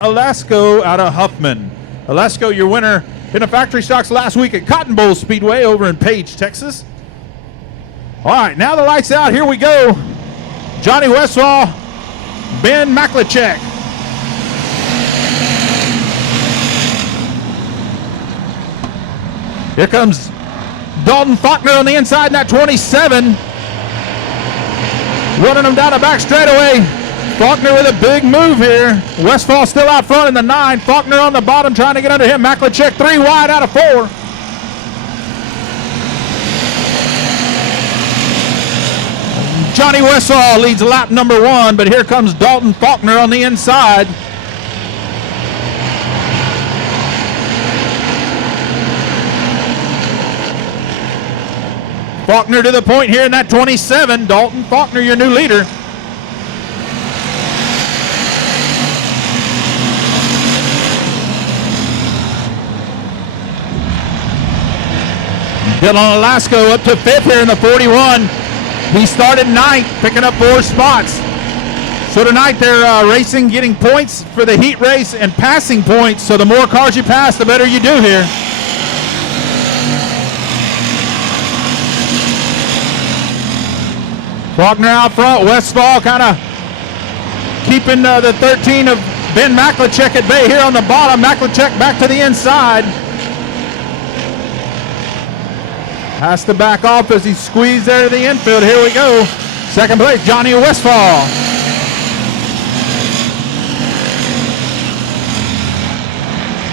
Alasko out of Huffman. Alasko, your winner in the factory stocks last week at Cotton Bowl Speedway over in Page, Texas. All right, now the lights out. Here we go. Johnny Westfall, Ben Maklicek. Here comes Dalton Faulkner on the inside in that 27. Running them down the back straightaway. Faulkner with a big move here. Westfall still out front in the 9. Faulkner on the bottom trying to get under him. Maklicek 3 wide out of 4. Johnny Westfall leads lap number 1, but here comes Dalton Faulkner on the inside. Faulkner to the point here in that 27. Dalton Faulkner, your new leader. Dylan Alasko up to 5th here in the 41. He started 9th, picking up 4 spots. So tonight they're racing, getting points for the heat race and passing points. So the more cars you pass, the better you do here. Faulkner out front. Westfall kind of keeping the 13 of Ben Maklicek at bay here on the bottom. Maklicek back to the inside. Has to back off as he squeezed there to the infield. Here we go. Second place, Johnny Westfall.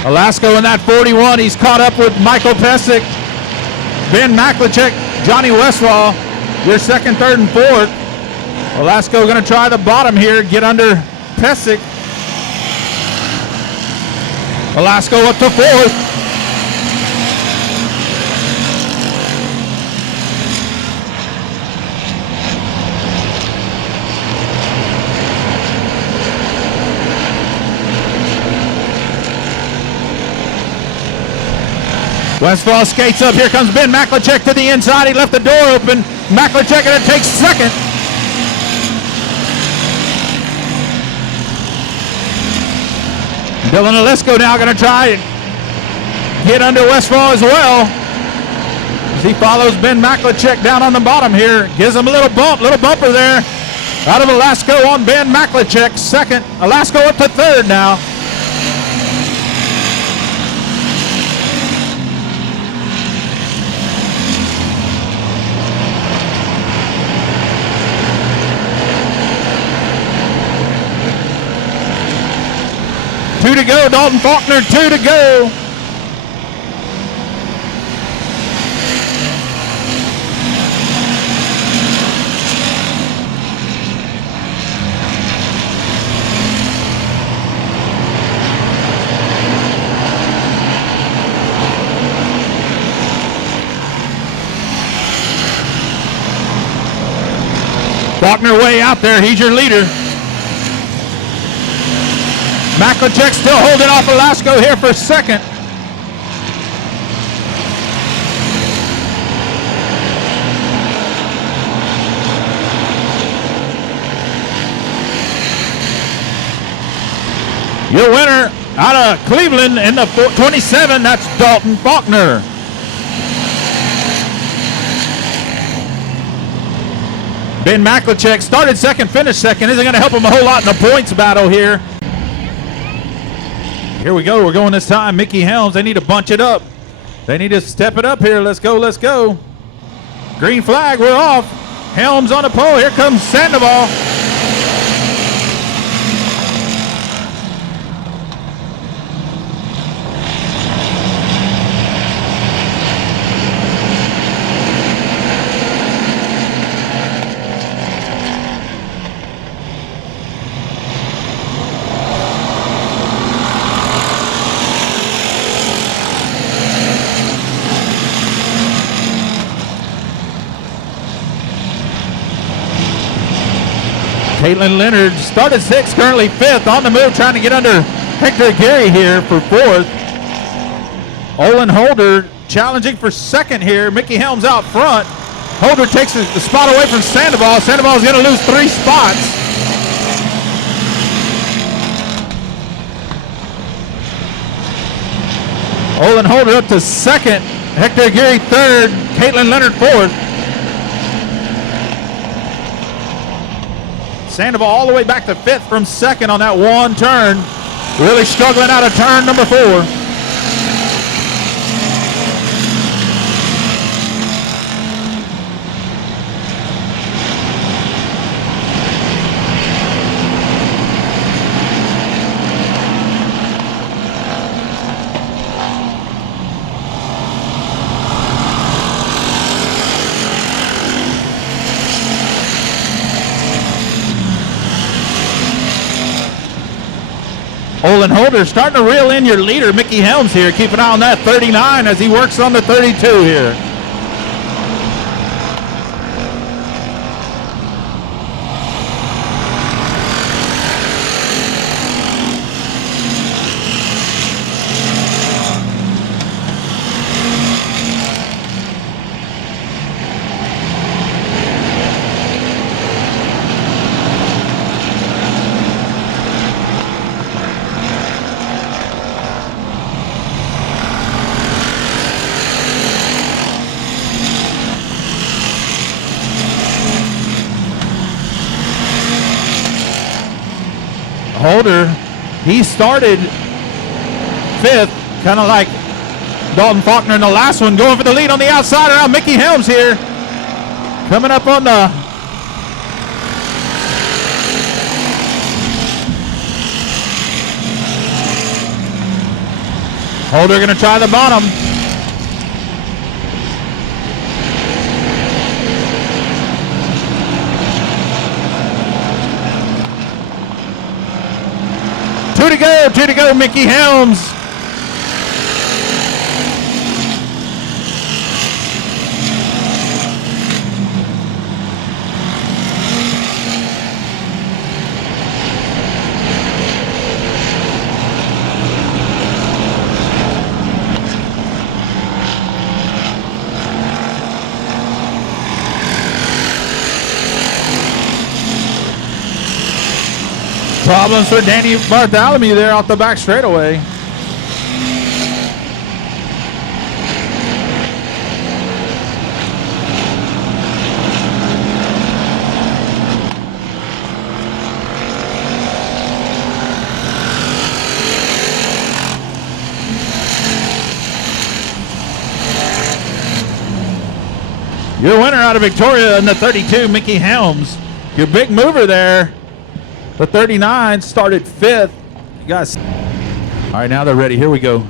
Alasko in that 41. He's caught up with Michael Pesic. Ben Maklicek, Johnny Westfall. Your second, third, and fourth. Alasko going to try the bottom here, get under Pesic. Alasko up to 4th. Westfall skates up. Here comes Ben Maklicek to the inside. He left the door open. Maklicek going to take second. Dylan Alasko now going to try and get under Westfall as well. As he follows Ben Maklicek down on the bottom here. Gives him a little bumper there. Out of Alasko on Ben Maklicek. Second. Alasko up to 3rd now. Two to go, Dalton Faulkner, 2 to go. Faulkner way out there, he's your leader. Maklicek still holding off Alasko here for second. Your winner out of Cleveland in the 27, that's Dalton Faulkner. Ben Maklicek started second, finished second. Isn't going to help him a whole lot in the points battle here. Here we go. We're going this time. Mickey Helms. They need to bunch it up. They need to step it up here. Let's go. Let's go. Green flag. We're off. Helms on the pole. Here comes Sandoval. Caitlin Leonard started 6th, currently 5th, on the move, trying to get under Hector Gary here for 4th. Olin Holder challenging for 2nd here. Mickey Helms out front. Holder takes the spot away from Sandoval. Sandoval's going to lose 3 spots. Olin Holder up to second. Hector Geary third. Caitlin Leonard fourth. Sandoval all the way back to fifth from second on that one turn. Really struggling out of turn number 4. Olin Holder starting to reel in your leader, Mickey Helms here. Keep an eye on that 39 as he works on the 32 here. Holder, he started fifth, kind of like Dalton Faulkner in the last one, going for the lead on the outside around Mickey Helms here. Coming up on the Holder going to try the bottom. Two to go, Mickey Helms. Problems for Danny Bartholomew there off the back straightaway. Your winner out of Victoria in the 32, Mickey Helms. Your big mover there. The 39 started 5th. You guys. All right, now they're ready. Here we go.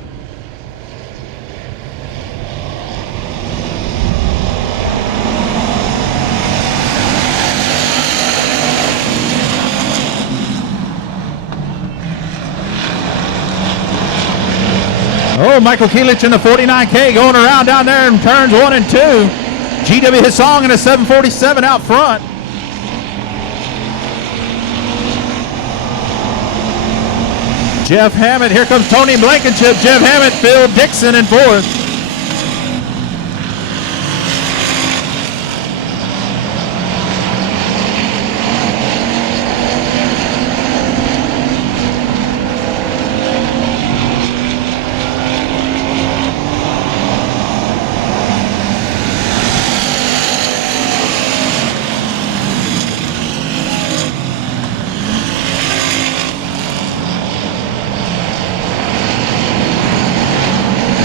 Oh, Michael Kielich in the 49K going around down there in turns 1 and 2. GW Hissong in a 747 out front. Jeff Hammett, here comes Tony Blankenship. Jeff Hammett, Phil Dixon in 4th.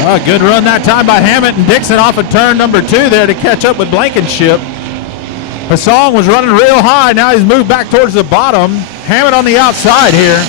A good run that time by Hammett and Dixon off of turn number 2 there to catch up with Blankenship. Hassan was running real high. Now he's moved back towards the bottom. Hammett on the outside here.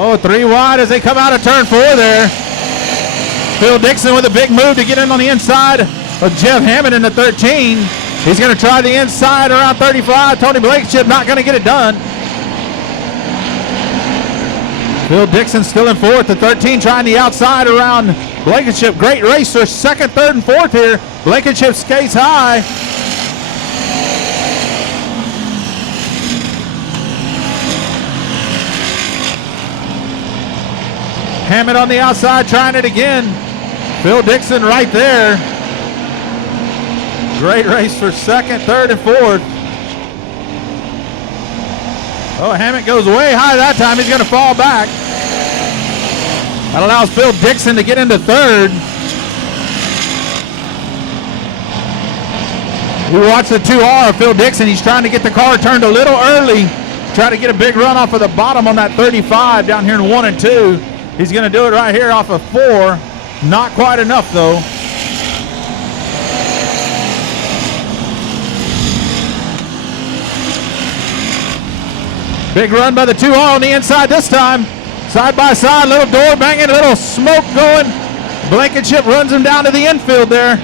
Oh, 3 wide as they come out of turn 4 there. Phil Dixon with a big move to get in on the inside of Jeff Hammond in the 13. He's going to try the inside around 35. Tony Blankenship not going to get it done. Phil Dixon still in 4th. The 13 trying the outside around Blankenship. Great race for 2nd, 3rd, and 4th here. Blankenship skates high. Hammond on the outside trying it again. Phil Dixon right there. Great race for second, third, and fourth. Oh, Hammond goes way high that time. He's going to fall back. That allows Phil Dixon to get into third. We watch the 2R of Phil Dixon. He's trying to get the car turned a little early. Try to get a big run off of the bottom on that 35 down here in 1 and 2. He's going to do it right here off of 4. Not quite enough, though. Big run by the 2R on the inside this time. Side by side, little door banging, a little smoke going. Blankenship runs him down to the infield there.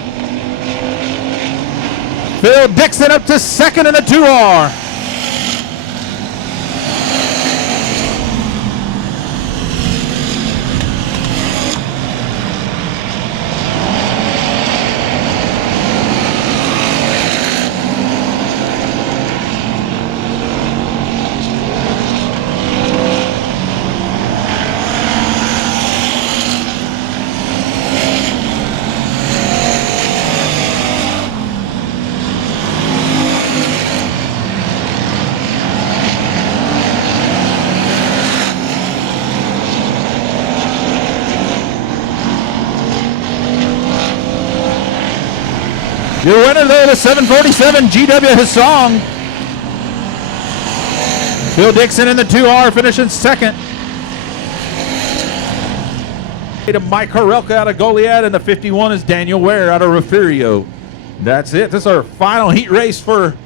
Phil Dixon up to second in the 2R. Your winner there, the 747 GW Hassong. Phil Dixon in the 2R finishing second. Mike Harelka out of Goliad, and the 51 is Daniel Ware out of Refugio. That's it. This is our final heat race for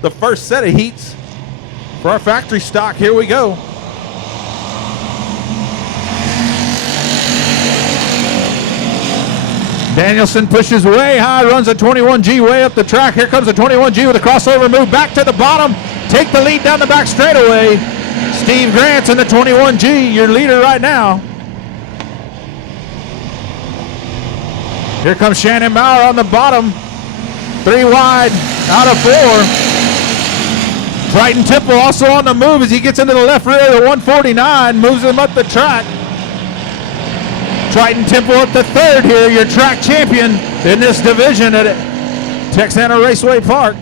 the first set of heats for our factory stock. Here we go. Danielson pushes way high, runs a 21G way up the track. Here comes a 21G with a crossover move back to the bottom. Take the lead down the back straightaway. Steve Grant's in the 21G, your leader right now. Here comes Shannon Maurer on the bottom. 3 wide out of 4. Triton Temple also on the move as he gets into the left rear of the 149, moves him up the track. Triton Temple up to third here, your track champion in this division at Texana Raceway Park.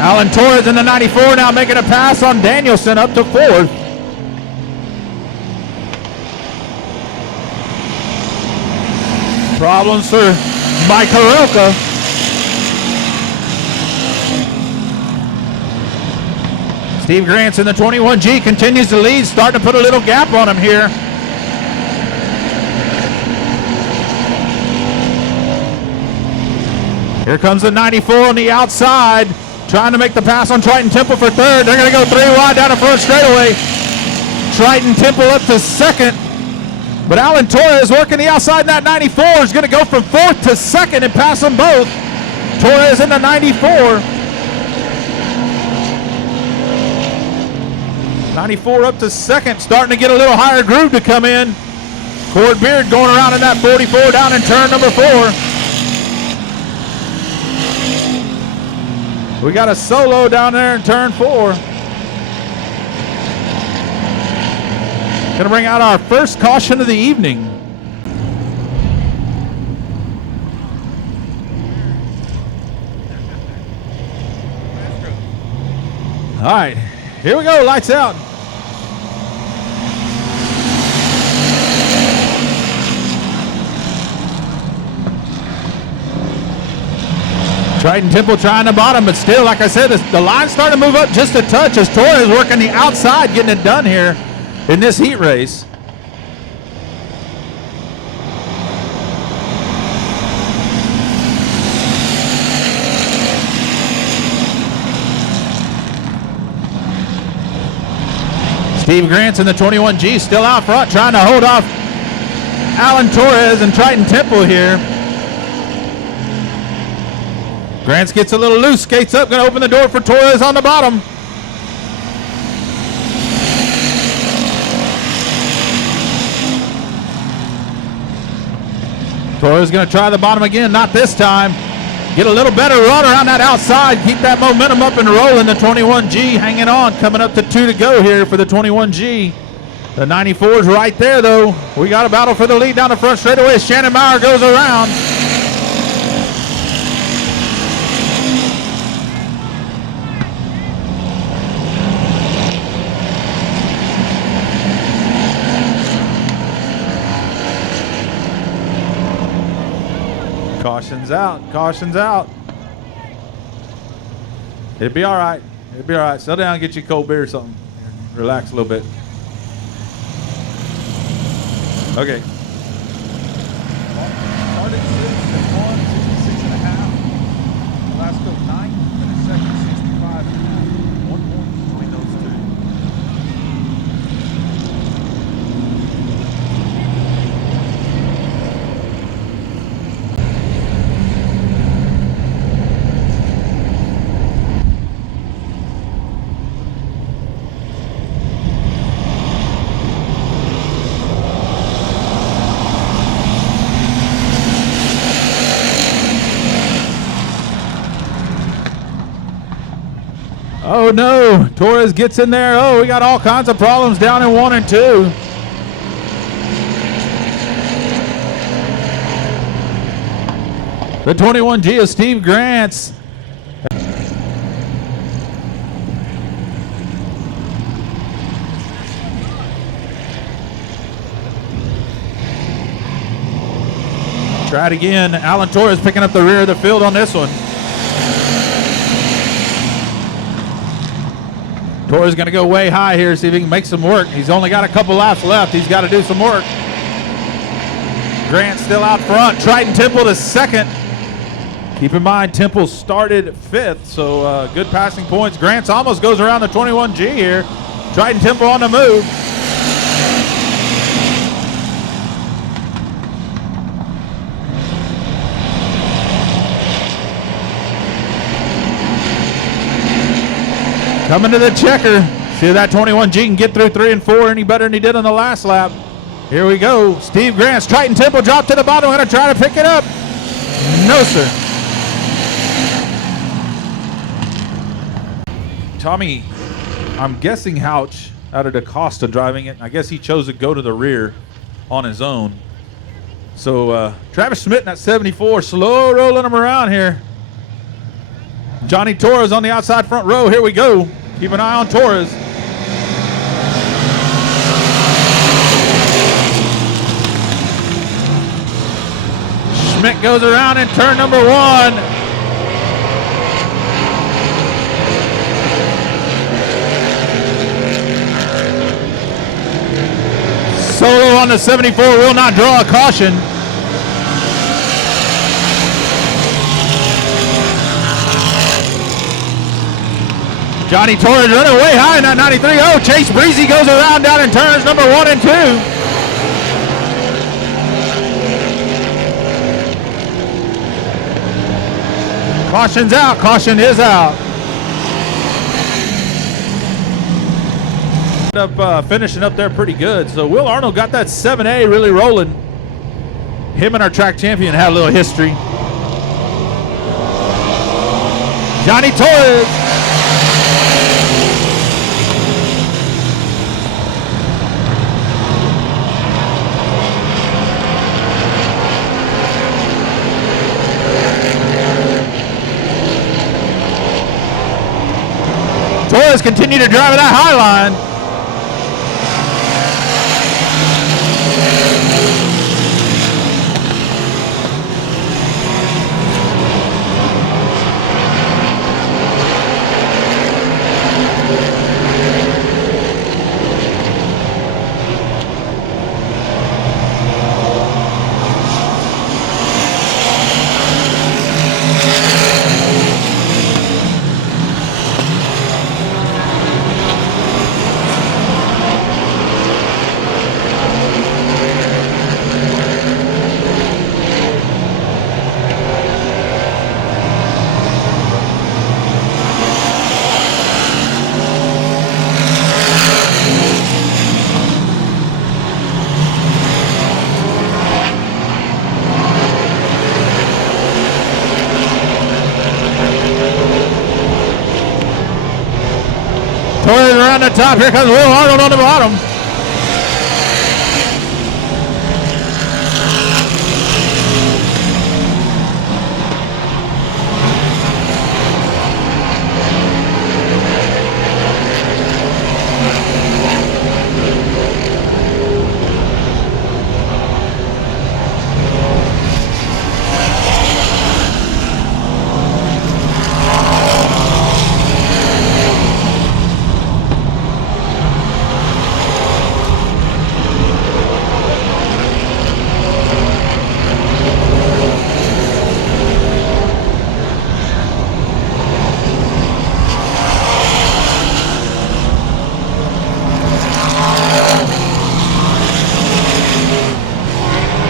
Alan Torres in the 94 now making a pass on Danielson up to fourth. Problems for Mike Harelka. Steve Grant's in the 21G, continues to lead, starting to put a little gap on him here. Here comes the 94 on the outside, trying to make the pass on Triton Temple for third. They're going to go 3 wide down the front straightaway. Triton Temple up to second. But Alan Torres working the outside in that 94 is going to go from fourth to second and pass them both. Torres in the 94. 94 up to second, starting to get a little higher groove to come in. Cord Beard going around in that 44 down in turn number 4. We got a solo down there in turn 4. Gonna bring out our first caution of the evening. All right, here we go, lights out. Triton Temple trying the bottom, but still, like I said, the line's starting to move up just a touch as Torres is working the outside, getting it done here in this heat race. Steve Grant's in the 21G, still out front, trying to hold off Alan Torres and Triton Temple here. Grants gets a little loose, skates up, going to open the door for Torres on the bottom. Torres going to try the bottom again. Not this time. Get a little better run around that outside. Keep that momentum up and rolling. The 21G hanging on. Coming up to 2 to go here for the 21G. The 94 is right there, though. We got a battle for the lead down the front straightaway as Shannon Meyer goes around. Caution's out. Caution's out. It'll be all right. It'll be all right. Settle down and get you a cold beer or something. Relax a little bit. Okay. Started 6 at 1, 66.5. Last go 9, finished second, 65.5. 1 point between those two. Oh no, Torres gets in there. Oh, we got all kinds of problems down in 1 and 2. The 21G of Steve Grants. Try it again. Alan Torres picking up the rear of the field on this one. Torres going to go way high here, see if he can make some work. He's only got a couple laps left. He's got to do some work. Grant still out front. Triton Temple to second. Keep in mind, Temple started 5th, so good passing points. Grant almost goes around the 21G here. Triton Temple on the move. Coming to the checker. See if that 21G can get through 3 and 4 any better than he did on the last lap. Here we go. Steve Grant's Triton Temple dropped to the bottom. We're going to try to pick it up. No, sir. Tommy, I'm guessing Houch out of DaCosta driving it. I guess he chose to go to the rear on his own. So Travis Schmidt in that 74, slow rolling him around here. Johnny Torres on the outside front row. Here we go. Keep an eye on Torres. Schmidt goes around in turn number 1. Solo on the 74 will not draw a caution. Johnny Torres running way high in that 93. Oh, Chase Breezy goes around down in turns number 1 and 2. Caution's out. Caution is out. Ended up finishing up there pretty good. So Will Arnold got that 7A really rolling. Him and our track champion had a little history. Johnny Torres. Torres continue to drive that high line. Torres around the top. Here comes Will Arnold on the bottom.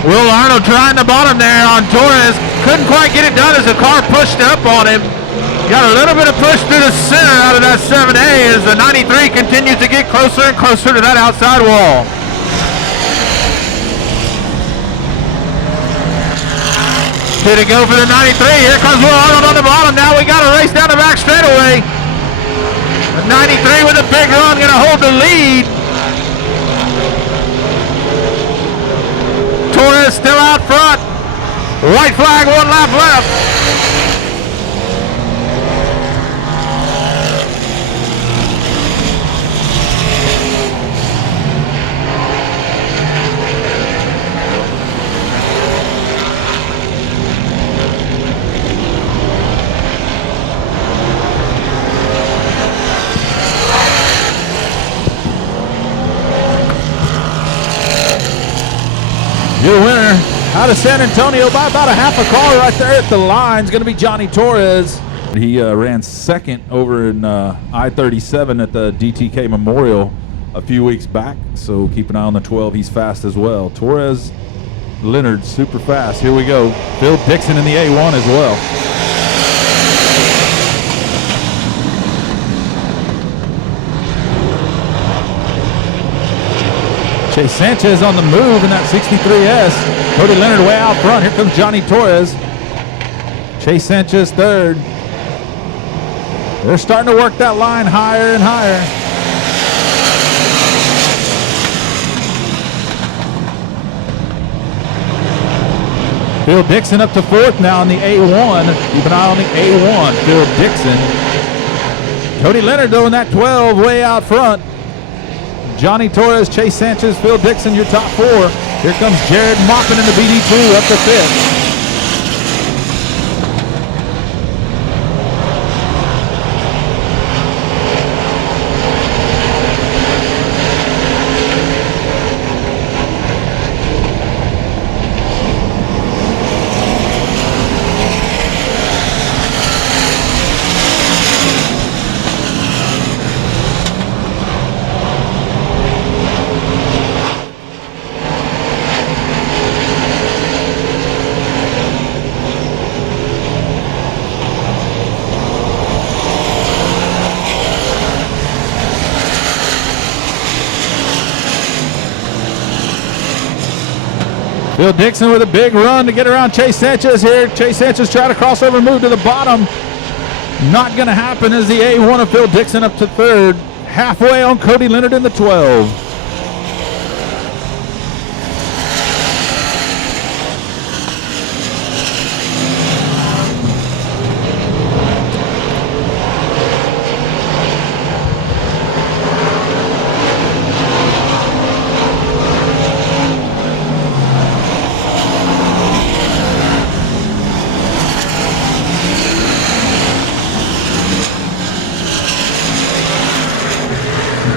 Will Arnold trying the bottom there on Torres. Couldn't quite get it done as the car pushed up on him. Got a little bit of push through the center out of that 7A as the 93 continues to get closer and closer to that outside wall. Here to go for the 93. Here comes Will Arnold on the bottom. Now we got a race down the back straightaway. The 93 with a big run, going to hold the lead. Torres still out front. White flag, 1 lap left. Your winner out of San Antonio by about a half a car right there at the line is going to be Johnny Torres. He ran second over in I-37 at the DTK Memorial a few weeks back, so keep an eye on the 12. He's fast as well. Torres, Leonard, super fast. Here we go. Phil Dixon in the A1 as well. Chase Sanchez on the move in that 63S. Cody Leonard way out front. Here comes Johnny Torres. Chase Sanchez third. They're starting to work that line higher and higher. Phil Dixon up to fourth now in the A1. Keep an eye on the A1. Phil Dixon. Cody Leonard though in that 12 way out front. Johnny Torres, Chase Sanchez, Phil Dixon, your top four. Here comes Jared Moppin in the BD2 up to fifth. Phil Dixon with a big run to get around Chase Sanchez here. Chase Sanchez trying to cross over, move to the bottom. Not going to happen as the A1 of Phil Dixon up to third. Halfway on Cody Leonard in the 12.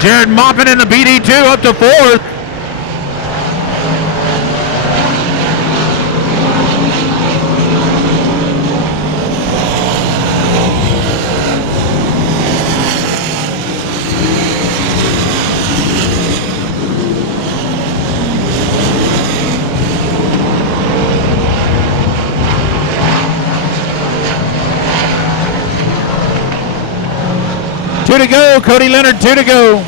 Jared Moppin in the BD2 up to fourth. Two to go, Cody Leonard, 2 to go.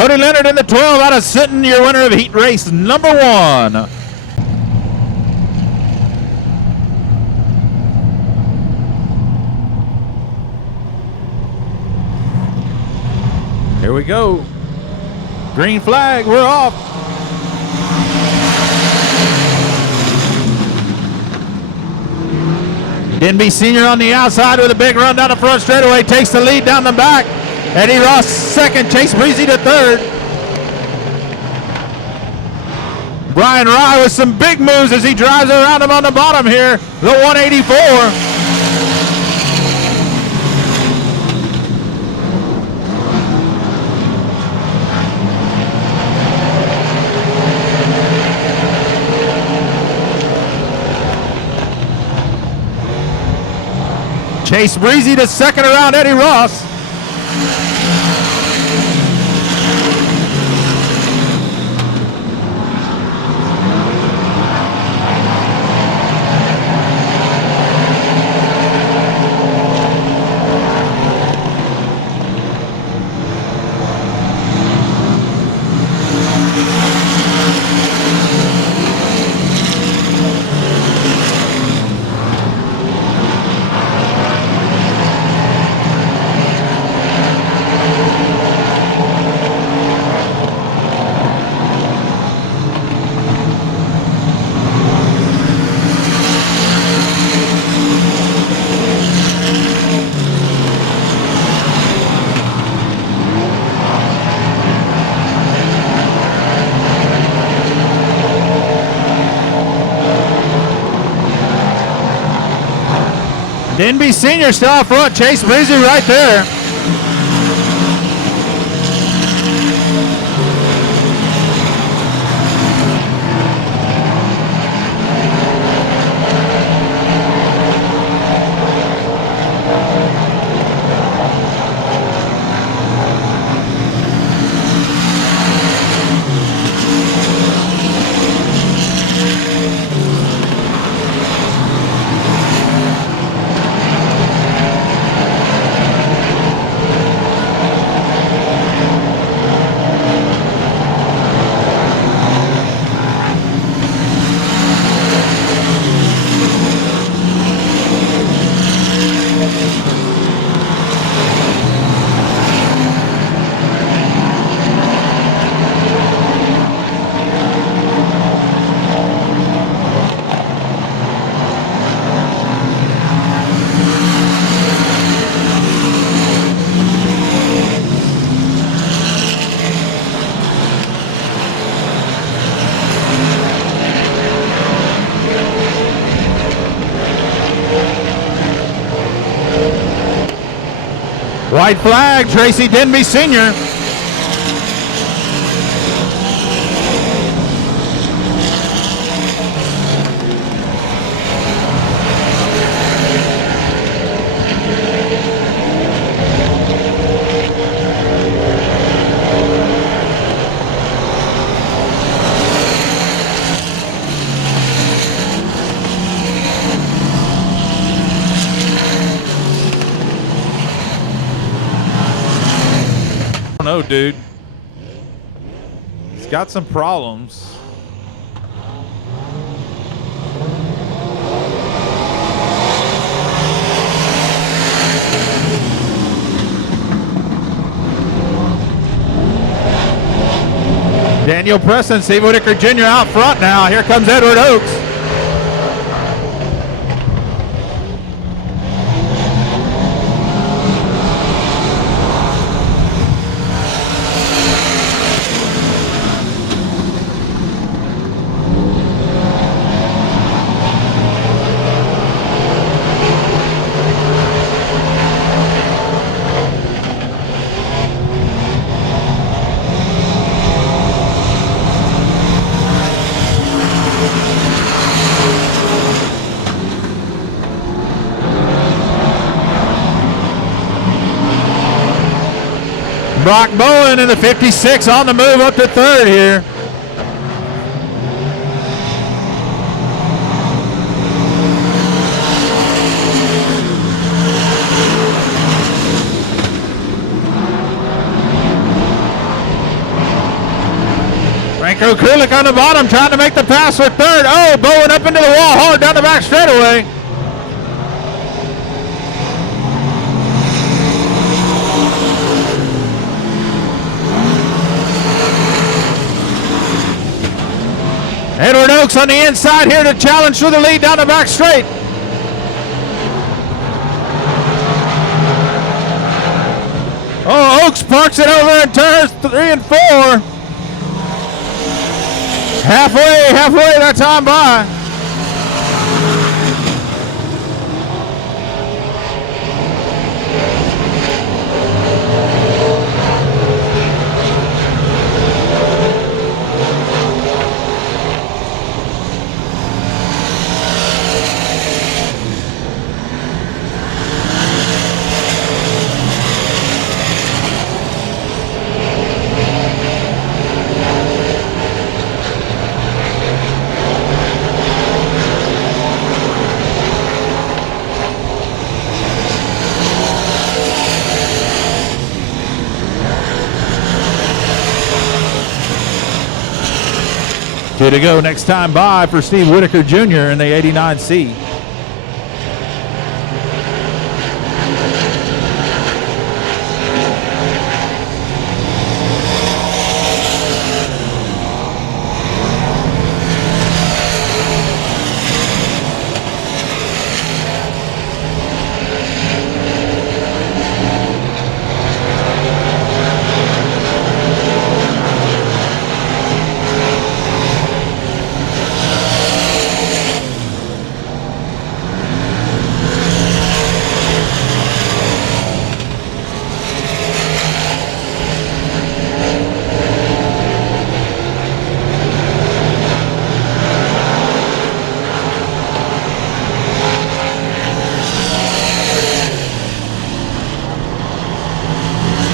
Cody Leonard in the 12 out of Sinton, your winner of heat race number 1. Here we go. Green flag, we're off. Denby Sr. on the outside with a big run down the front straightaway. Takes the lead down the back. Eddie Ross second. Chase Breezy to third. Brian Rye with some big moves as he drives around him on the bottom here. The 184. Chase Breezy to second around Eddie Ross. Denby Sr. still out front. Chase Breezy right there. White flag, Tracy Denby Sr. I don't know, dude. He's got some problems. Daniel Preston, Steve Whitaker Jr. out front now. Here comes Edward Oakes. Brock Bowen in the 56 on the move up to third here. Nico Kulik on the bottom trying to make the pass for third. Oh, bowling up into the wall hard down the back straightaway. Edward Oaks on the inside here to challenge for the lead down the back straight. Oh, Oaks parks it over in turns 3 and 4. Halfway that time by. Two to go next time by for Steve Whitaker Jr. in the 89C.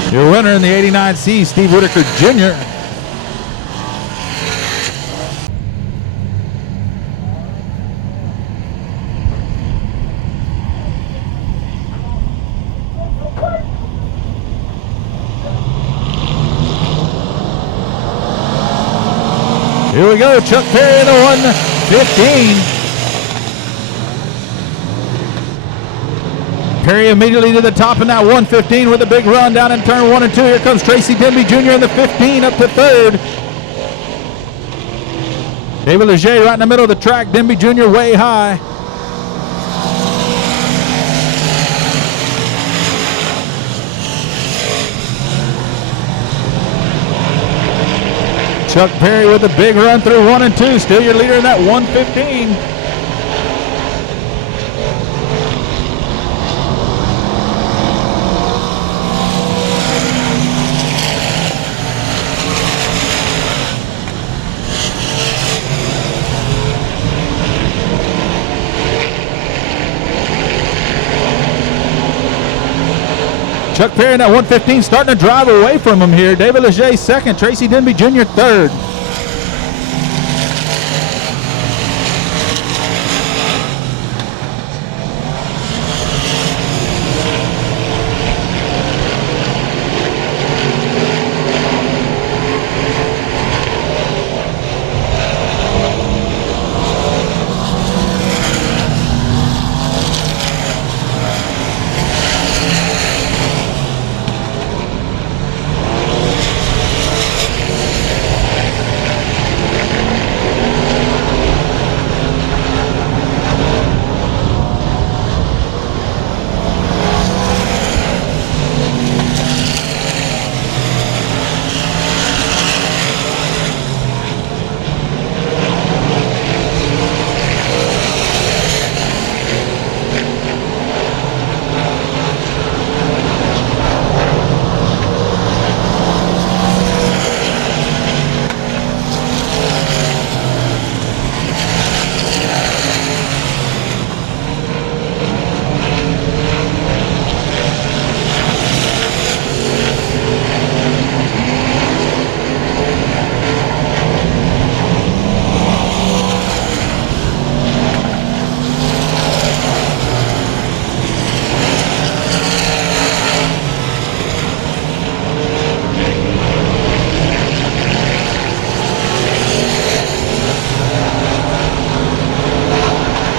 Your winner in the 89C, Steve Whitaker Jr. Here we go, Chuck Perry in the 115. Perry immediately to the top in that 115 with a big run down in turn 1 and 2. Here comes Tracy Denby Jr. in the 15 up to third. David Leger right in the middle of the track. Denby Jr. way high. Chuck Perry with a big run through 1 and 2. Still your leader in that 115. Chuck Perry in that 115 starting to drive away from him here. David Leger second, Tracy Denby Jr. third.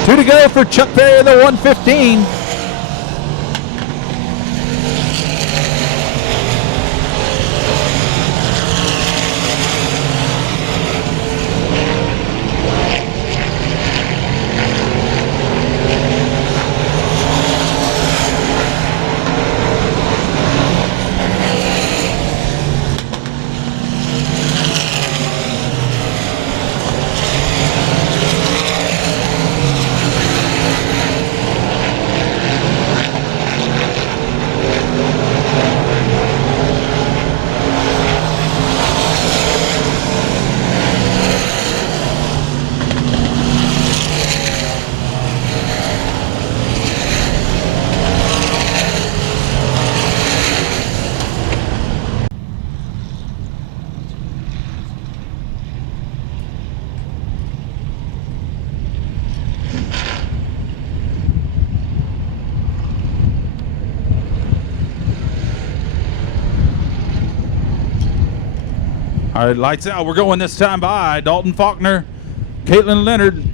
2 to go for Chuck Perry in the 115. All right, lights out. We're going this time by Dalton Faulkner, Caitlin Leonard.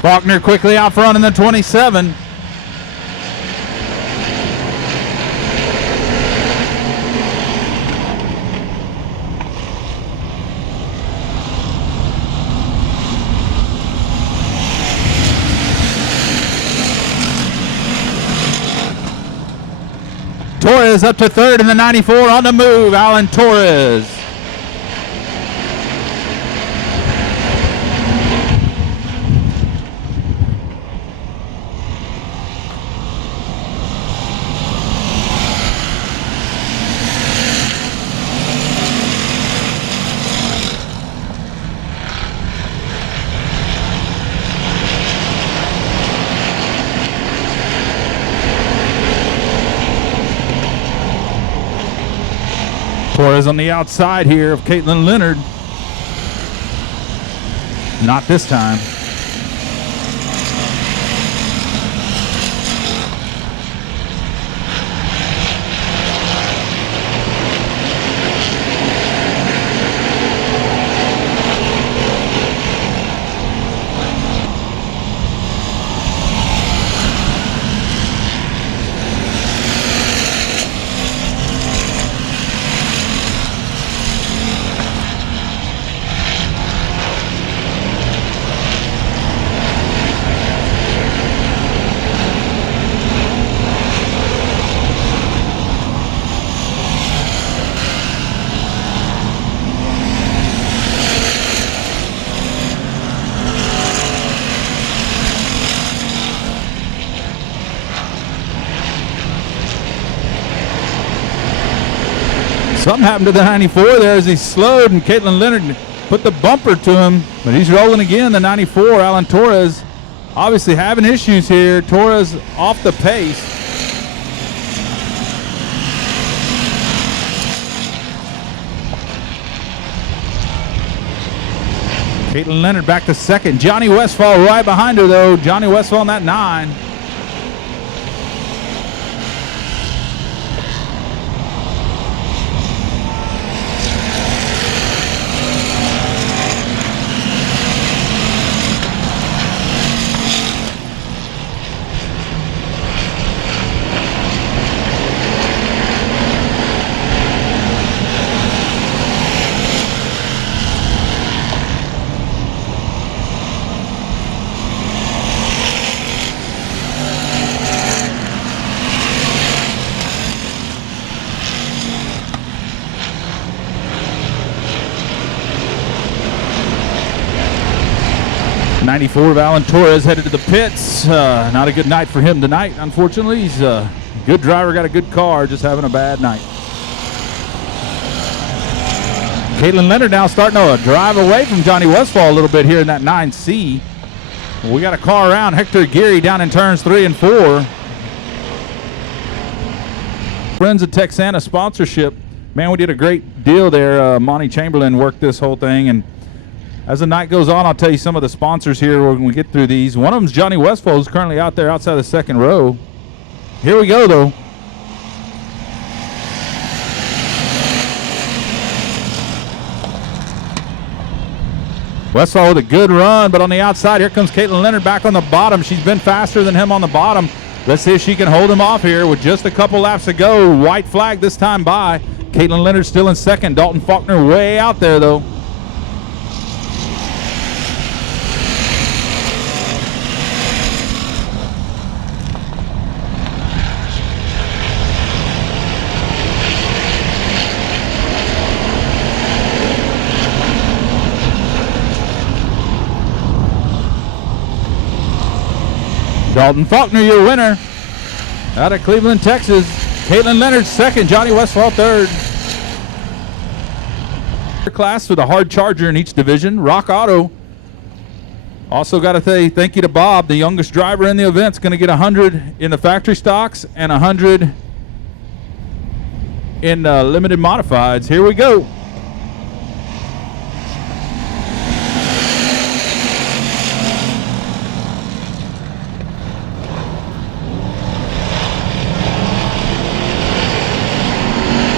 Faulkner quickly out front in the 27. Torres up to third in the 94 on the move, Alan Torres. Torres on the outside here of Caitlin Leonard. Not this time. Something happened to the 94 there as he slowed, and Caitlin Leonard put the bumper to him, but he's rolling again. The 94, Alan Torres, obviously having issues here. Torres off the pace. Caitlin Leonard back to second. Johnny Westfall right behind her, though. Johnny Westfall on that 9. '94 of Alan Torres headed to the pits. Not a good night for him tonight, unfortunately. He's a good driver, got a good car, just having a bad night. Caitlin Leonard now starting to drive away from Johnny Westfall a little bit here in that 9C. We got a car around Hector Geary down in turns 3 and 4. Friends of Texana sponsorship. Man, we did a great deal there. Monty Chamberlain worked this whole thing, and as the night goes on, I'll tell you some of the sponsors here when we get through these. One of them is Johnny Westfall, who's currently out there outside the second row. Here we go, though. Westfall with a good run, but on the outside, here comes Caitlin Leonard back on the bottom. She's been faster than him on the bottom. Let's see if she can hold him off here with just a couple laps to go. White flag this time by. Caitlin Leonard still in second. Dalton Faulkner way out there, though. Dalton Faulkner, your winner out of Cleveland, Texas. Caitlin Leonard second, Johnny Westfall third. Class with a hard charger in each division. Rock Auto. Also got to say thank you to Bob, the youngest driver in the event. Is going to get 100 in the factory stocks and 100 in limited modifieds. Here we go.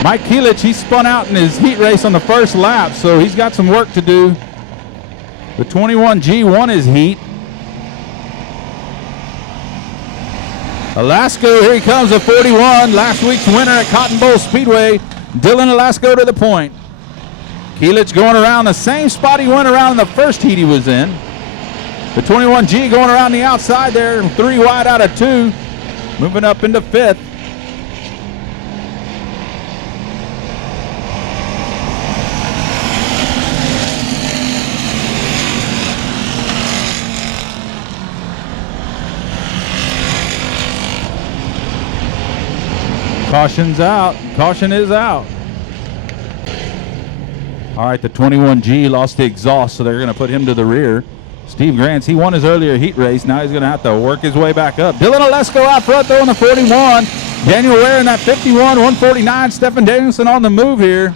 Mike Kielich, he spun out in his heat race on the first lap, so he's got some work to do. The 21G won his heat. Alasko, here he comes, a 41. Last week's winner at Cotton Bowl Speedway. Dylan Alasko to the point. Kielich going around the same spot he went around in the first heat he was in. The 21G going around the outside there, 3 wide out of 2. Moving up into 5th. Caution's out. Caution is out. All right, the 21G lost the exhaust, so they're going to put him to the rear. Steve Grants, he won his earlier heat race. Now he's going to have to work his way back up. Dylan Olesko out front, though, in the 41. Daniel Ware in that 51, 149. Stephen Danielson on the move here.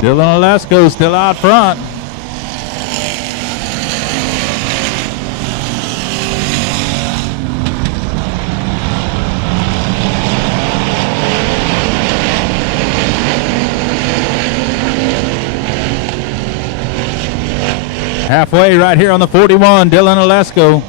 Dylan Olesko still out front. Halfway right here on the 41, Dylan Olesko.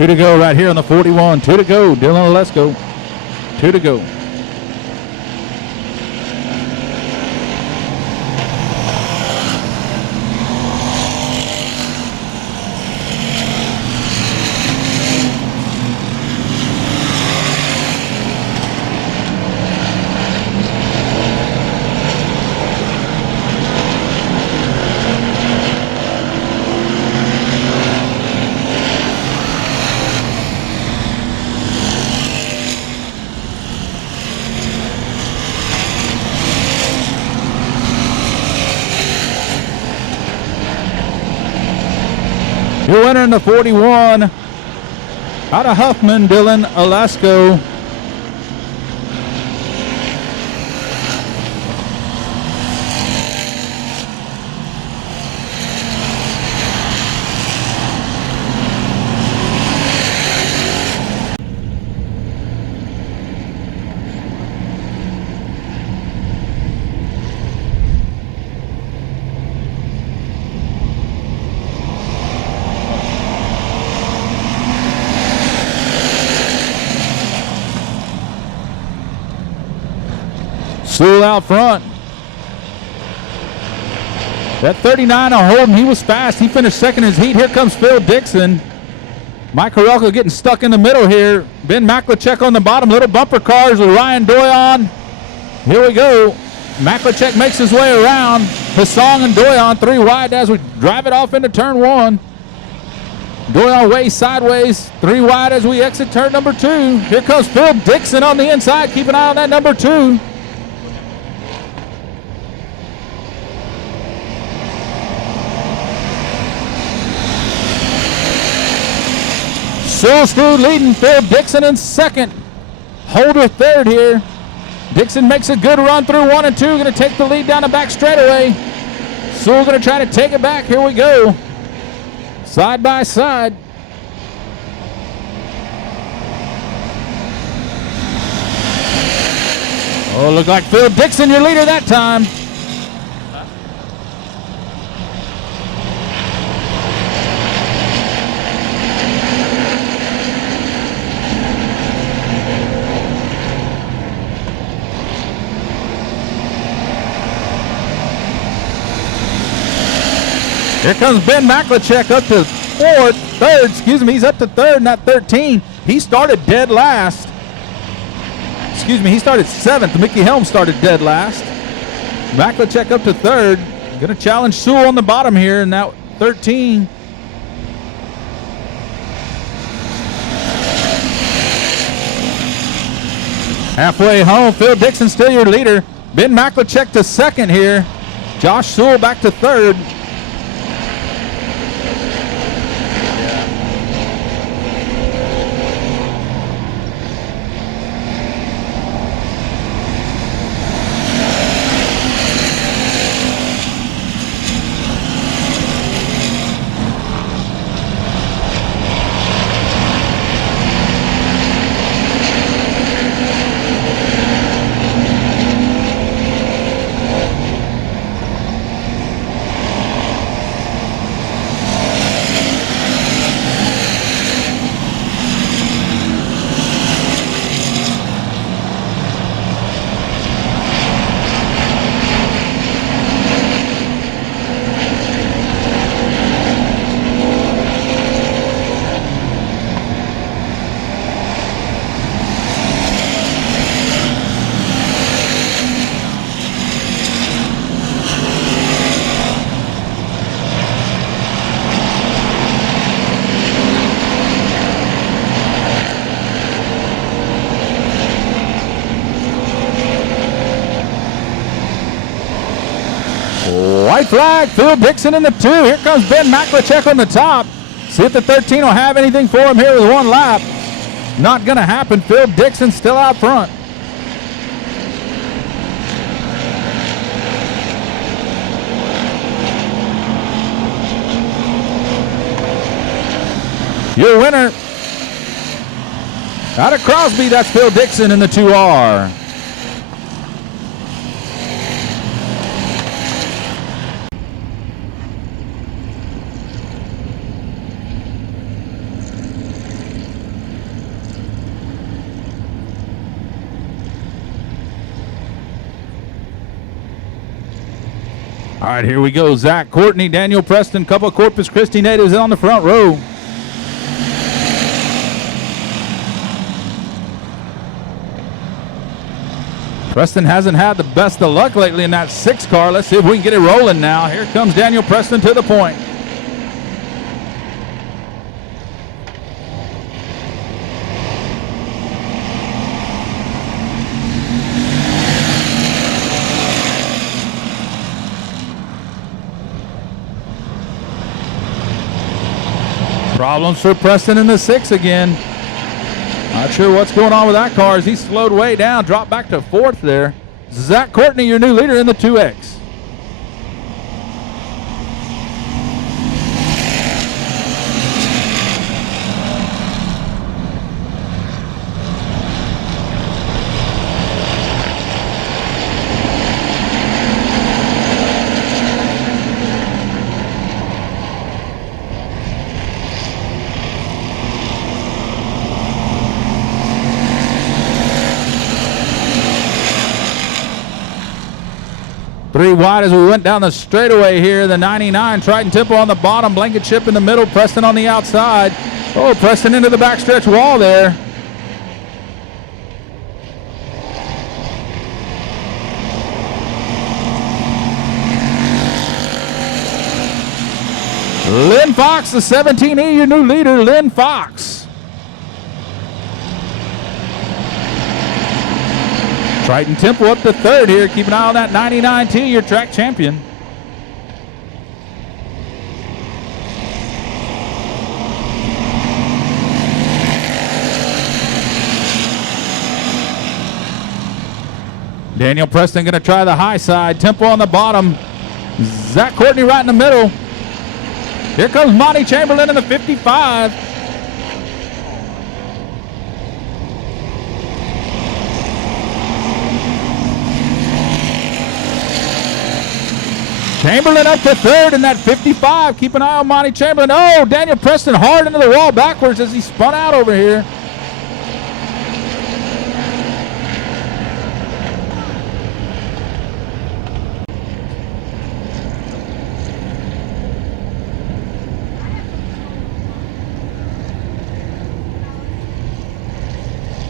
Two to go right here on the 41. 2 to go. Dylan Olesko. 2 to go. Your winner in the 41, out of Huffman, Dylan Olesko. out front. That 39 of Holden, he was fast. He finished second in his heat. Here comes Phil Dixon. Mike Horelka getting stuck in the middle here. Ben Maklachek on the bottom. Little bumper cars with Ryan Doyon. Here we go. Maklachek makes his way around. Hassan and Doyon 3 wide as we drive it off into turn 1. Doyon way sideways. 3 wide as we exit turn number 2. Here comes Phil Dixon on the inside. Keep an eye on that number 2. Sewell leading, Phil Dixon in second. Holder third here. Dixon makes a good run through 1 and 2. Going to take the lead down the back straightaway. Sewell going to try to take it back. Here we go. Side by side. Oh, look like Phil Dixon, your leader that time. Here comes Ben Maklachek up to third, he's up to third, not 13. He started dead last. He started 7th. Mickey Helm started dead last. Maklachek up to third. Gonna challenge Sewell on the bottom here, and now 13. Halfway home, Phil Dixon still your leader. Ben Maklachek to second here. Josh Sewell back to third. White flag, Phil Dixon in the 2. Here comes Ben Maklachek on the top. See if the 13 will have anything for him here with 1 lap. Not going to happen. Phil Dixon still out front. Your winner, out of Crosby, that's Phil Dixon in the 2R. All right, here we go. Zach Courtney, Daniel Preston, couple of Corpus Christi natives on the front row. Preston hasn't had the best of luck lately in that 6 car. Let's see if we can get it rolling now. Here comes Daniel Preston to the point. Problems for Preston in the 6 again. Not sure what's going on with that car as he slowed way down, dropped back to 4th there. Zach Courtney, your new leader in the 2X. 3 wide as we went down the straightaway here. The 99, Triton Temple on the bottom, Blankenship in the middle, Preston on the outside. Oh, Preston into the backstretch wall there. Lynn Fox, the 17E, your new leader, Lynn Fox. Triton Temple up to 3rd here. Keep an eye on that 99T, your track champion. Daniel Preston going to try the high side. Temple on the bottom. Zach Courtney right in the middle. Here comes Monty Chamberlain in the 55. Chamberlain up to 3rd in that 55. Keep an eye on Monty Chamberlain. Oh, Daniel Preston hard into the wall backwards as he spun out over here.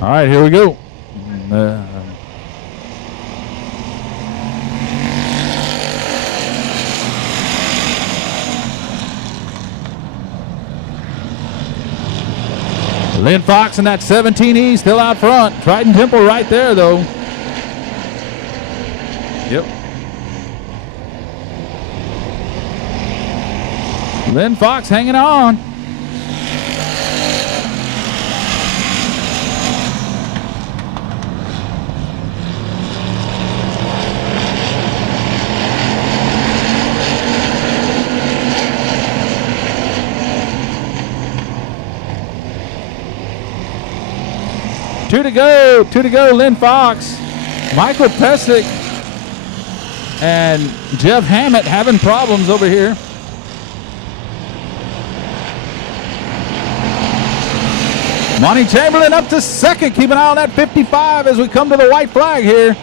All right, here we go. Lynn Fox in that 17E still out front. Triton Temple right there, though. Yep. Lynn Fox hanging on. Two to go, Lynn Fox. Michael Pesic and Jeff Hammett having problems over here. Monty Chamberlain up to 2nd. Keep an eye on that 55 as we come to the white flag here.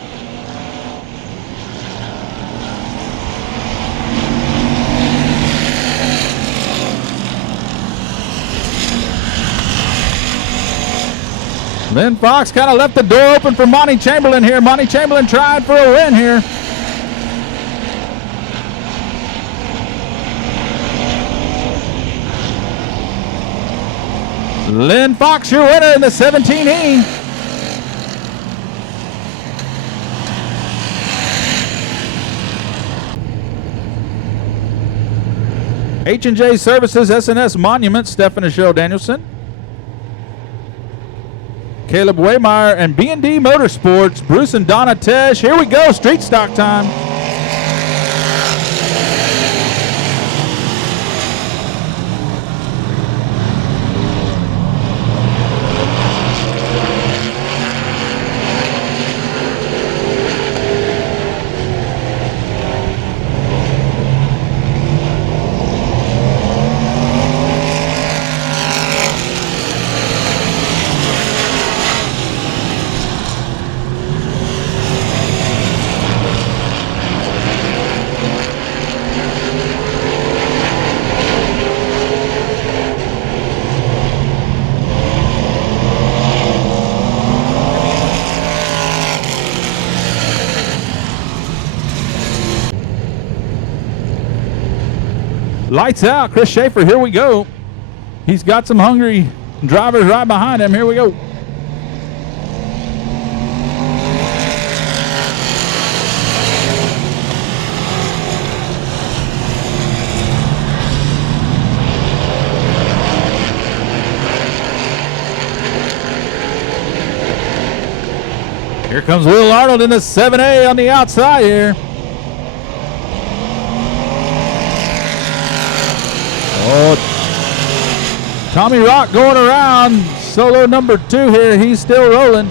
Lynn Fox kind of left the door open for Monty Chamberlain here. Monty Chamberlain tried for a win here. Lynn Fox, your winner in the 17E. H&J Services, SNS Monument, Stefan Michelle Danielson. Caleb Waymeyer and B&D Motorsports, Bruce and Donna Tesh. Here we go, street stock time. Lights out, Chris Schaefer, here we go. He's got some hungry drivers right behind him. Here we go. Here comes Will Arnold in the 7A on the outside here. Oh, Tommy Rock going around. Solo number 2 here. He's still rolling.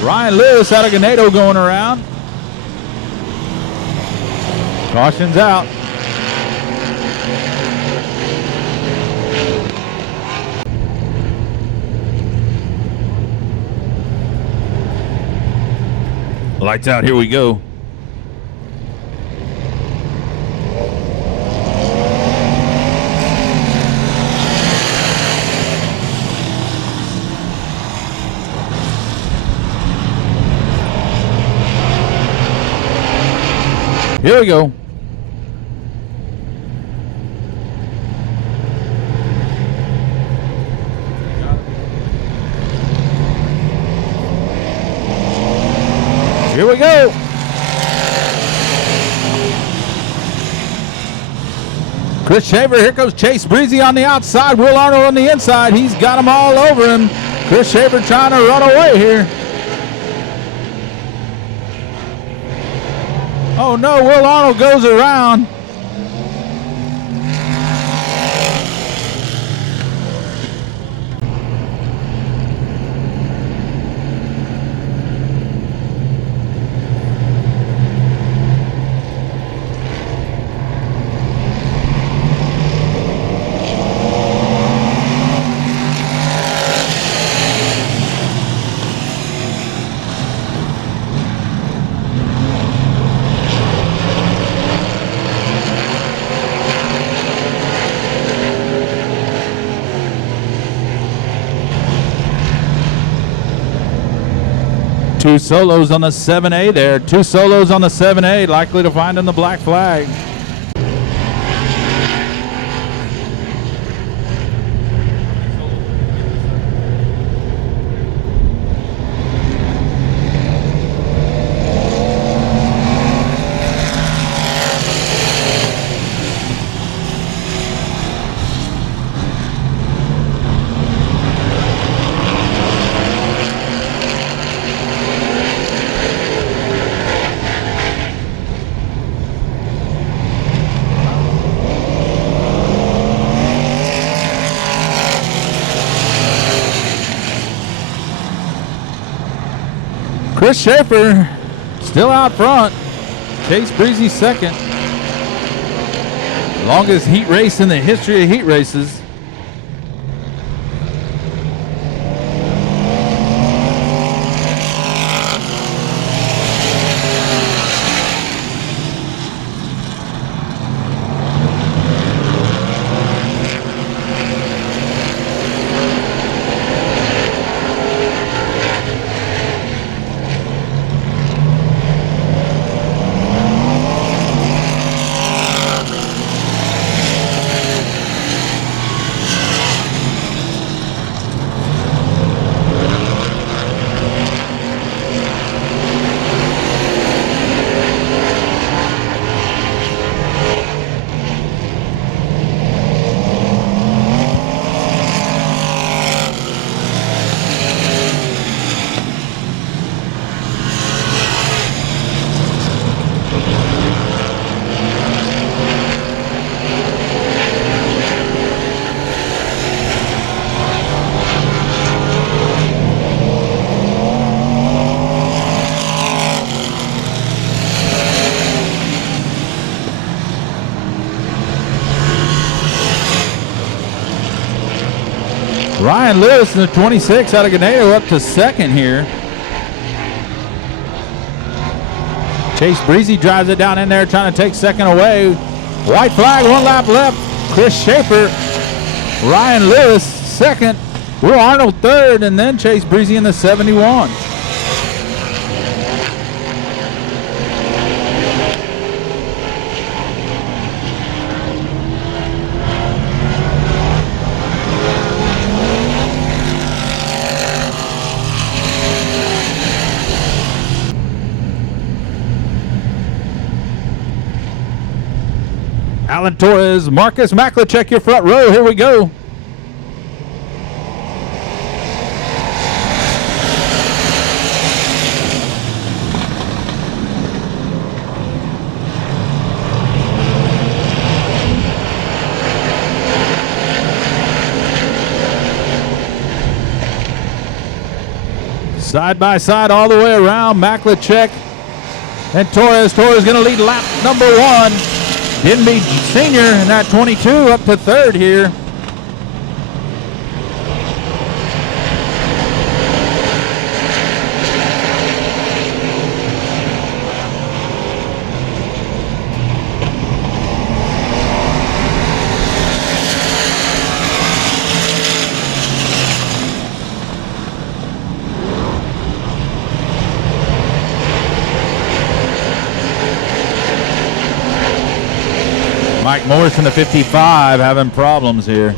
Ryan Lewis out of Ganado going around. Caution's out. Lights out, here we go. Here we go. Here we go. Chris Shaver, here goes Chase Breezy on the outside. Will Arnold on the inside. He's got them all over him. Chris Shaver trying to run away here. Oh no, Will Arnold goes around. Two solos on the 7A there. Two solos on the 7A, likely to find in the black flag. Chris Schaefer still out front. Chase Breezy second. Longest heat race in the history of heat races. Ryan Lewis in the 26 out of Ganado up to second here. Chase Breezy drives it down in there trying to take second away. White flag, one lap left. Chris Schaefer, Ryan Lewis second, Will Arnold third, and then Chase Breezy in the 71. Alan Torres, Marcus Maklicek, your front row. Here we go. Side by side all the way around. Maklicek and Torres. Torres going to lead lap number 1. Denby Sr. in that 22 up to 3rd here. Mike Morris in the 55 having problems here.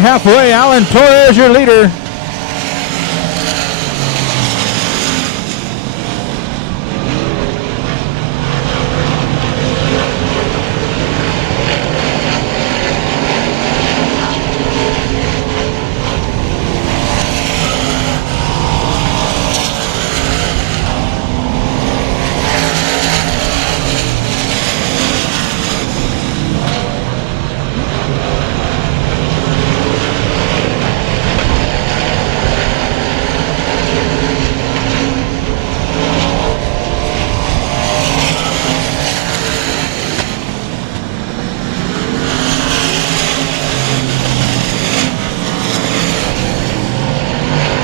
Halfway, Alan Torres, your leader.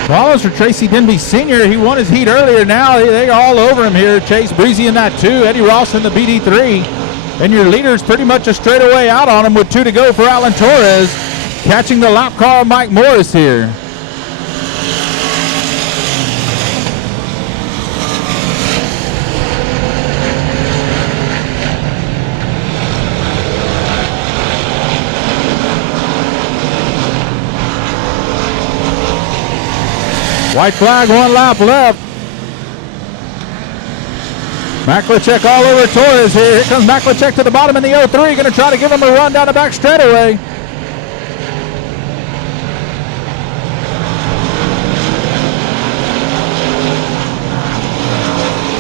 Problems for Tracy Denby Sr. He won his heat earlier. Now they're all over him here. Chase Breezy in that 2. Eddie Ross in the BD3. And your leader's pretty much a straightaway out on him with 2 to go for Alan Torres. Catching the lap car of Mike Morris here. White flag, 1 lap left. Maklicek all over Torres here. Here comes Maklicek to the bottom in the 03. Going to try to give him a run down the back straightaway.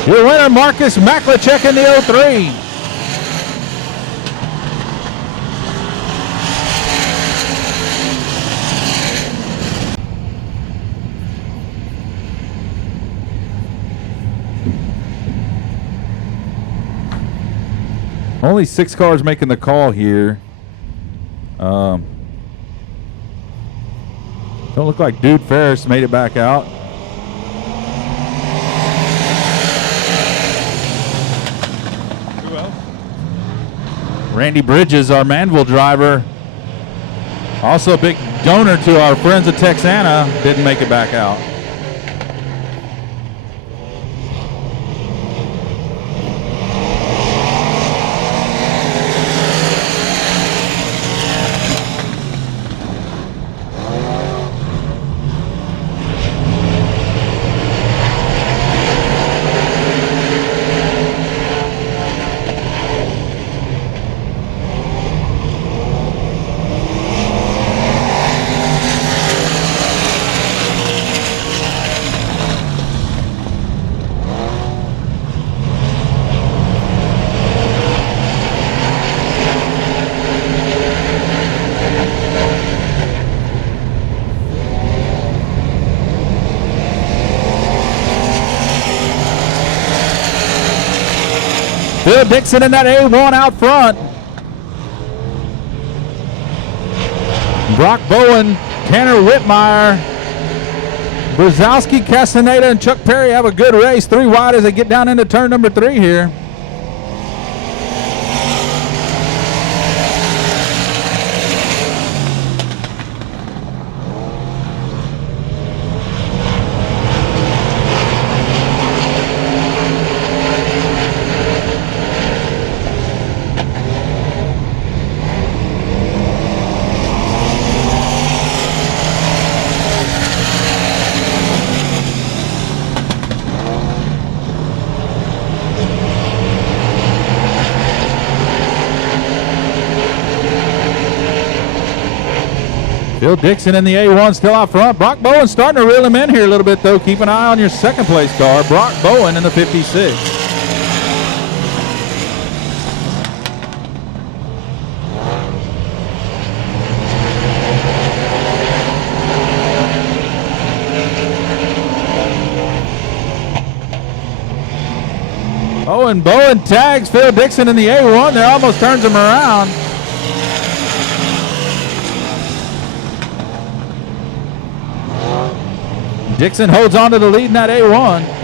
Your winner, Marcus Maklicek in the 03. Only 6 cars making the call here. Don't look like Dude Ferris made it back out. Who else? Randy Bridges, our Manville driver. Also a big donor to our friends at Texana. Didn't make it back out. Bill Dixon in that A1 out front. Brock Bowen, Tanner Whitmire, Brzezowski, Castaneda, and Chuck Perry have a good race. 3 wide as they get down into turn number 3 here. Phil Dixon in the A1 still out front. Brock Bowen starting to reel him in here a little bit, though. Keep an eye on your second place car. Brock Bowen in the 56. Oh, and Bowen tags Phil Dixon in the A1. There almost turns him around. Dixon holds on to the lead in that A1.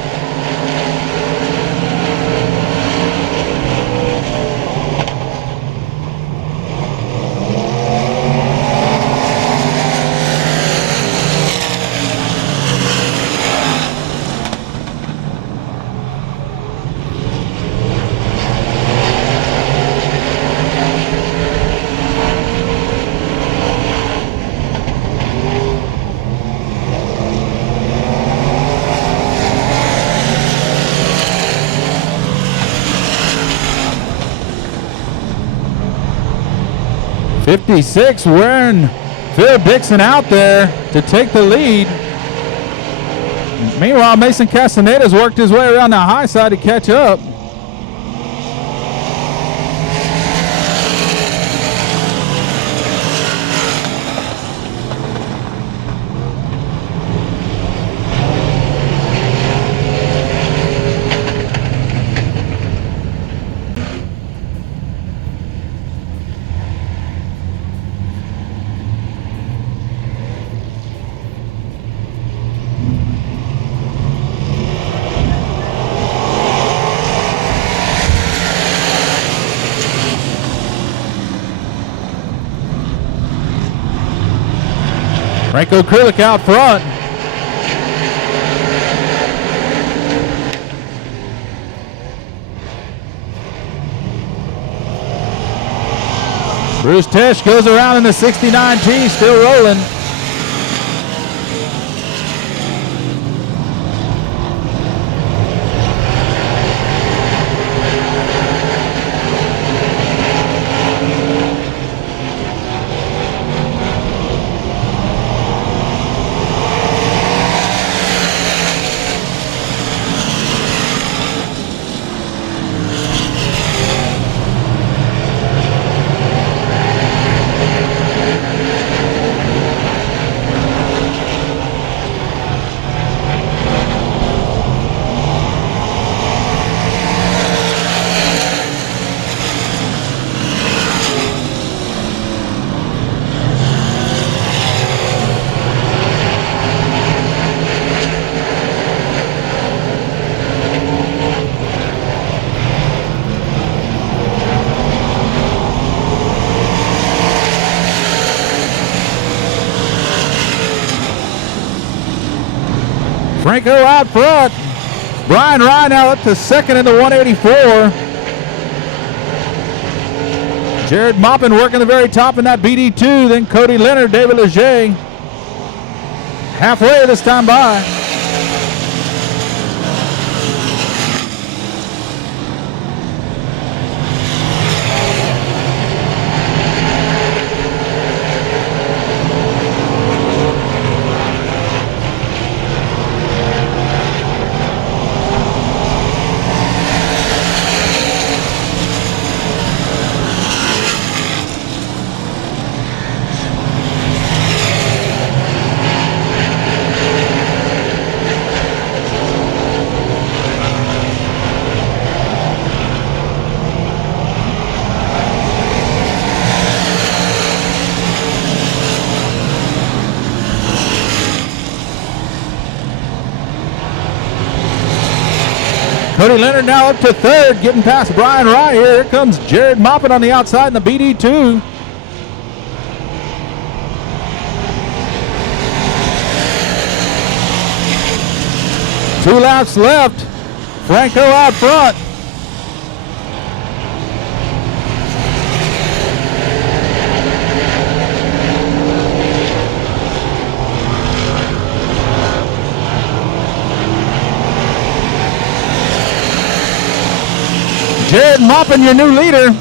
.56 wearing Phil Dixon out there to take the lead. Meanwhile, Mason Castaneda's worked his way around the high side to catch up. Franco Krulik out front. Bruce Tesh goes around in the 69T, still rolling. Franco out front. Brian Rye now up to second in the 184. Jared Maupin working the very top in that BD2. Then Cody Leonard, David Leger. Halfway this time by. Cody Leonard now up to third, getting past Brian Rye here. Here comes Jared Maupin on the outside in the BD2. Two laps left. Franco out front. Jared Maupin, your new leader.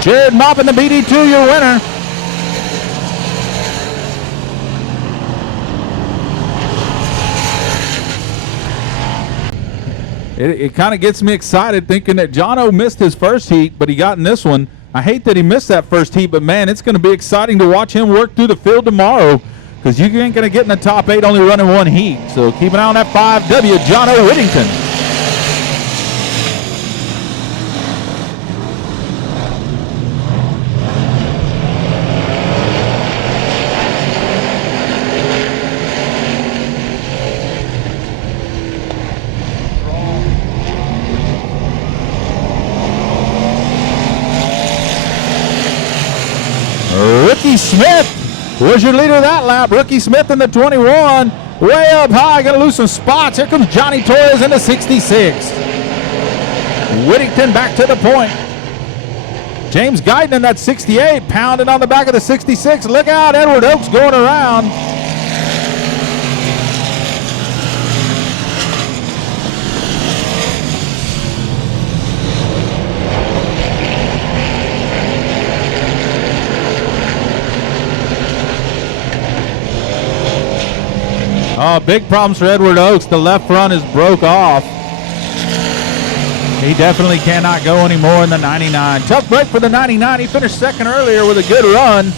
Jared Moppin, the BD2, your winner. It kind of gets me excited thinking that Jono missed his first heat, but he got in this one. I hate that he missed that first heat, but man, it's going to be exciting to watch him work through the field tomorrow, because you ain't going to get in the top 8 only running one heat. So keep an eye on that 5W, Jono Whittington. Ricky Smith was your leader of that lap. Ricky Smith in the 21. Way up high, going to lose some spots. Here comes Johnny Torres in the 66. Whittington back to the point. James Guyton in that 68, pounding on the back of the 66. Look out, Edward Oaks going around. Oh, big problems for Edward Oaks. The left front is broke off. He definitely cannot go anymore in the 99. Tough break for the 99. He finished second earlier with a good run.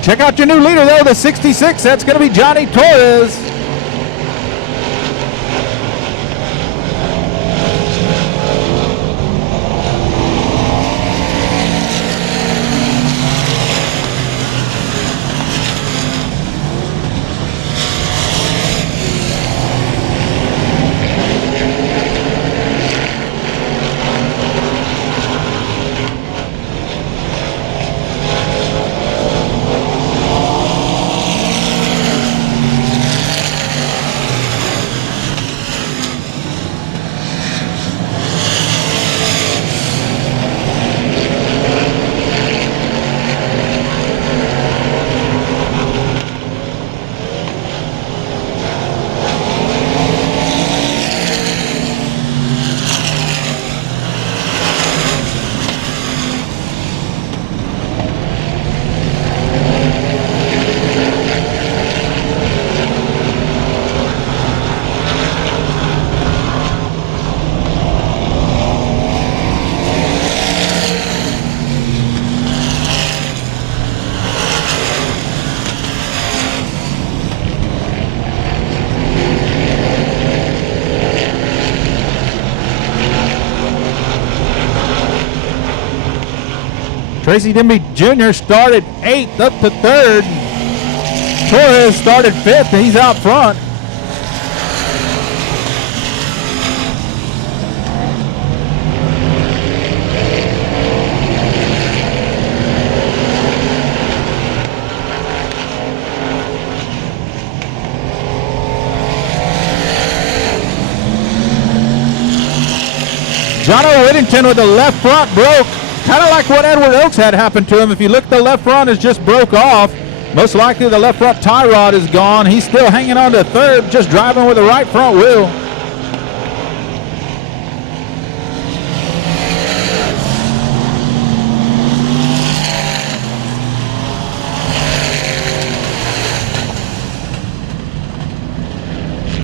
Check out your new leader, though, the 66. That's going to be Johnny Torres. Tracy Denby Jr. started 8th up to 3rd. Torres started 5th, and he's out front. Jono Whittington with the left front broke. Kind of like what Edward Oaks had happen to him. If you look, the left front is just broke off. Most likely the left front tie rod is gone. He's still hanging on to 3rd, just driving with the right front wheel.